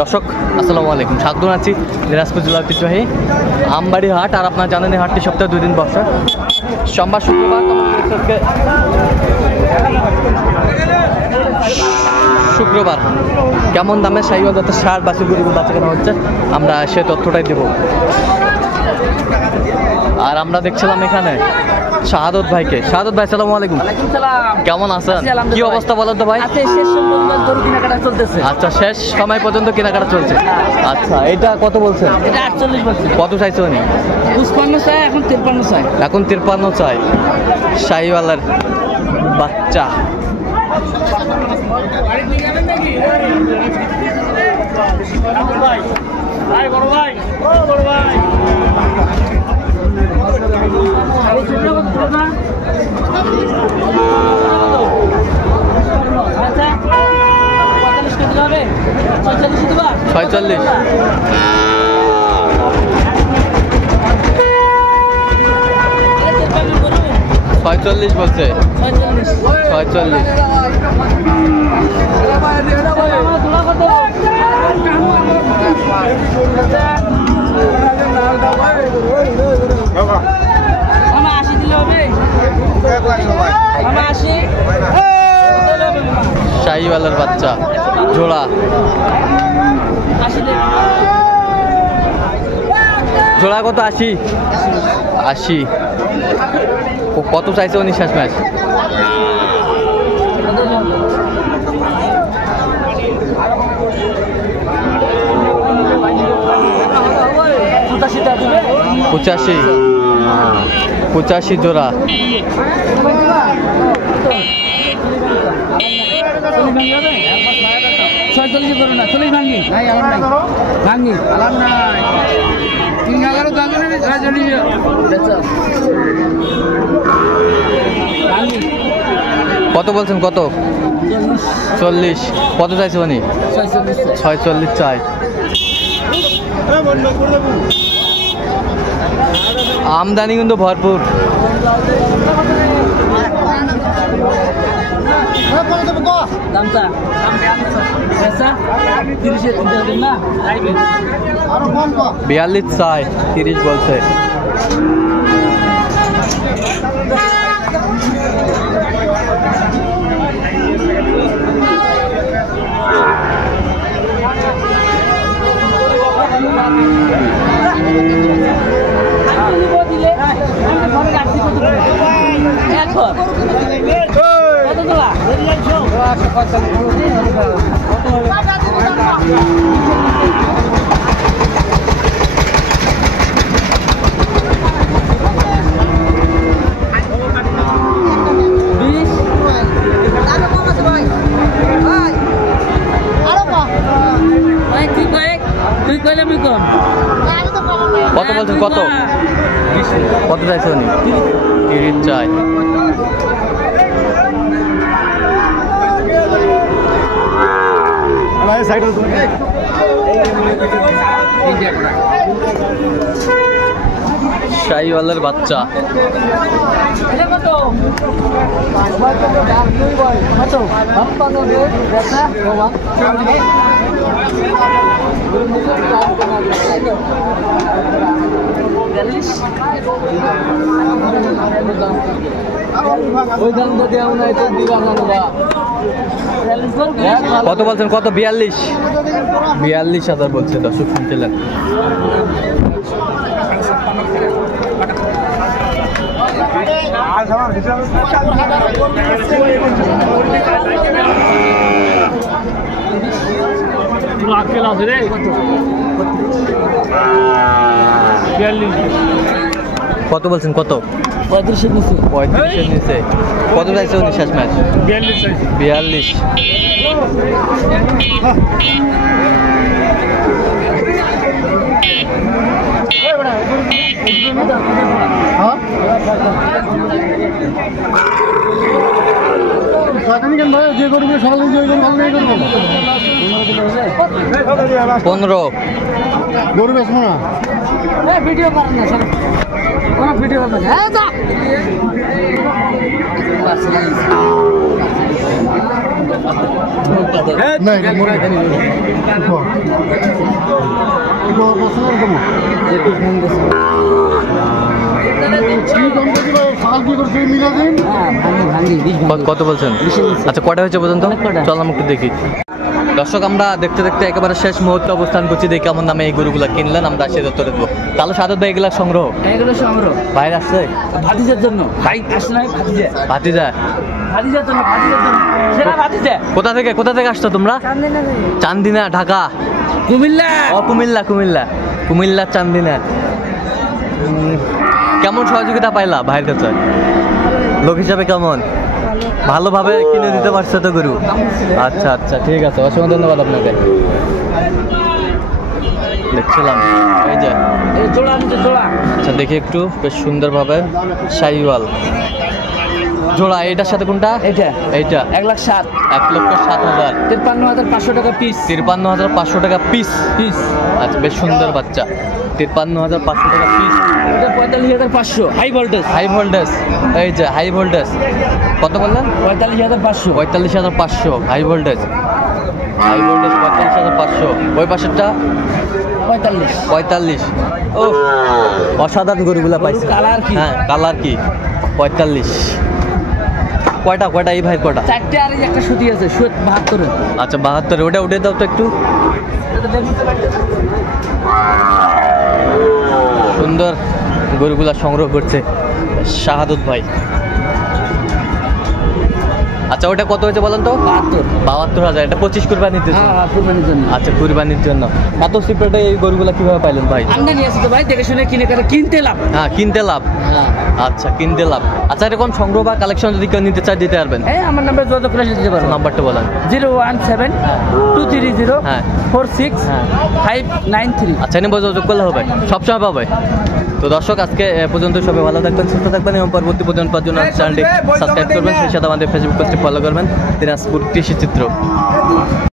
দর্শক আসসালামু আলাইকুম, স্বাগত জানাচ্ছি দিনাজপুর জেলার ঐতিহ্যবাহী আমবাড়ি হাট। আর আপনারা জানেন এই হাটটি সপ্তাহে 2 দিন বসে, সোমবার শুক্রবার। কেমন দামে শাহিওয়াল জাতের ষাঁড় বাছুর গরুগুলো বাচ্চা কেনা হচ্ছে আমরা সে তথ্যটাই দেব। আর আমরা দেখছিলাম এখানে শাহাদত ভাইকে। শাহাদত ভাই আসসালামু আলাইকুম। কেমন আছেন? কি অবস্থা বলেন তো ভাই? আচ্ছা, শেষ সময় পর্যন্ত কেনাকাটা চলছে। আচ্ছা, এটা কত বলছেন? কত চাইছে উনি? 55 চাই, এখন 53 চাই। এখন 53 চাই। শাহিওয়ালের বাচ্চা। ছয়চল্লিশ বলছে। 46 শাহিওয়ালের বাচ্চা জোড়া। জোড়া কত? 80। কত চাইছে উনি শেষ ম্যাচ? 85 জোড়া। কত বলছেন? কত? 40। কত চাইছে উনি? 46 চাই। আমদানি কিন্তু ভরপুর। বিয়াল্লিশ চাই, 30 বলছে। কত বলছেন? কত? কত চাইছে উনি? 30 চাই। শাহিওয়ালের বাচ্চা। কত বলছেন? কত? 42,000 বলছে। দর্শক শুনছিলেন। কত বলছেন? কত? 35 নিচে। কত চাইছে উনি শেষ ম্যাচ? 42। যে করবে সকালে 15 গরু বেশ না ভিডিও করেন না স্যার, কোনো ভিডিও করেন না। কত বলছেন? আচ্ছা কটা হয়েছে পর্যন্ত? চল আমি একটু দেখি। দর্শক আমরা দেখতে দেখতে একেবারে শেষ মুহূর্তে অবস্থান করছি। দেখি কেমন দামে এই গরুগুলো কিনলেন, আমরা সে উত্তর দেবো। তাহলে সাদত ভাই এগুলা সংগ্রহ বাইরে আসছে ভাতিজার জন্য। ভাই আসছে না, ভাতিজা ভাতিজা ভাতিজার জন্য, ভাতিজার জন্য সেরা ভাতিজা। কোথা থেকে আসছো তোমরা? চান্দিনা, ঢাকা, কুমিল্লা। ও কুমিল্লা চান্দিনা। কেমন সহযোগিতা পাইলা ভাইয়ের কাছে? লোক হিসাবে কেমন? ভালোভাবে কিনে দিতে পারছে তো গরু? আচ্ছা ঠিক আছে, অসংখ্য ধন্যবাদ আপনাকে। দেখছিলাম এই যে জোড়া আচ্ছা দেখি একটু বেশ সুন্দরভাবে শাহিওয়াল জোড়া। এটার সাথে কোনটা? এইটা 1,07,000 1,07,000 53,500 টাকা পিস। 53,500 টাকা পিস। আচ্ছা বেশ সুন্দর বাচ্চা, 53,500 টাকা পিস। এটা 45,500 হাই ভোল্টেজ। এই যে হাই ভোল্টেজ কত বললেন? 45,500 45,500 হাই ভোল্টেজ 45,500। ওই পাশেরটা 45। ও অসাধারণ গরুগুলা পাইছে। কালার কি? হ্যাঁ কালার কি? 45। কয়টা এই ভাই কয়টা? 4টে আর এই একটা সুতি আছে 72। আচ্ছা 72। ওটা উঠে দাও তো একটু। সুন্দর গরুগুলা সংগ্রহ করছে শাহাদত ভাই। আচ্ছা ওটা কত হয়েছে বলেন তো? 72,000। এটা 25 কুরবানির জন্য। কুরবানির জন্য। আচ্ছা কুরবানির জন্য। এত সিপ্রেটে এই গরুগুলা কিভাবে পাইলেন ভাই? আমদানি আছে তো ভাই, দেখে শুনে কিনতে লাভ। হ্যাঁ কিনতে লাভ। আচ্ছা কিনতে লাভ। আচ্ছা এরকম সংগ্রহ বা কালেকশন যদি কেউ নিতে চায় দিতে পারবেন? হ্যাঁ আমার নাম্বার যোগাযোগ করে দিতে পারবেন। নাম্বারটা বলেন। 017-230-46593। আচ্ছা এনে যোগাযোগ করলে হবে, সবসময় পাবে। তো দর্শক আজকে পর্যন্ত সবাই ভালো থাকবেন, সুস্থ থাকবেন এবং পরবর্তী পর্যন্ত পাওয়ার জন্য চ্যানেলটি সাবস্ক্রাইব করবেন, সেই সাথে আমাদের ফেসবুক পেজটি ফলো করবেন। দিনাজপুর কৃষি চিত্র।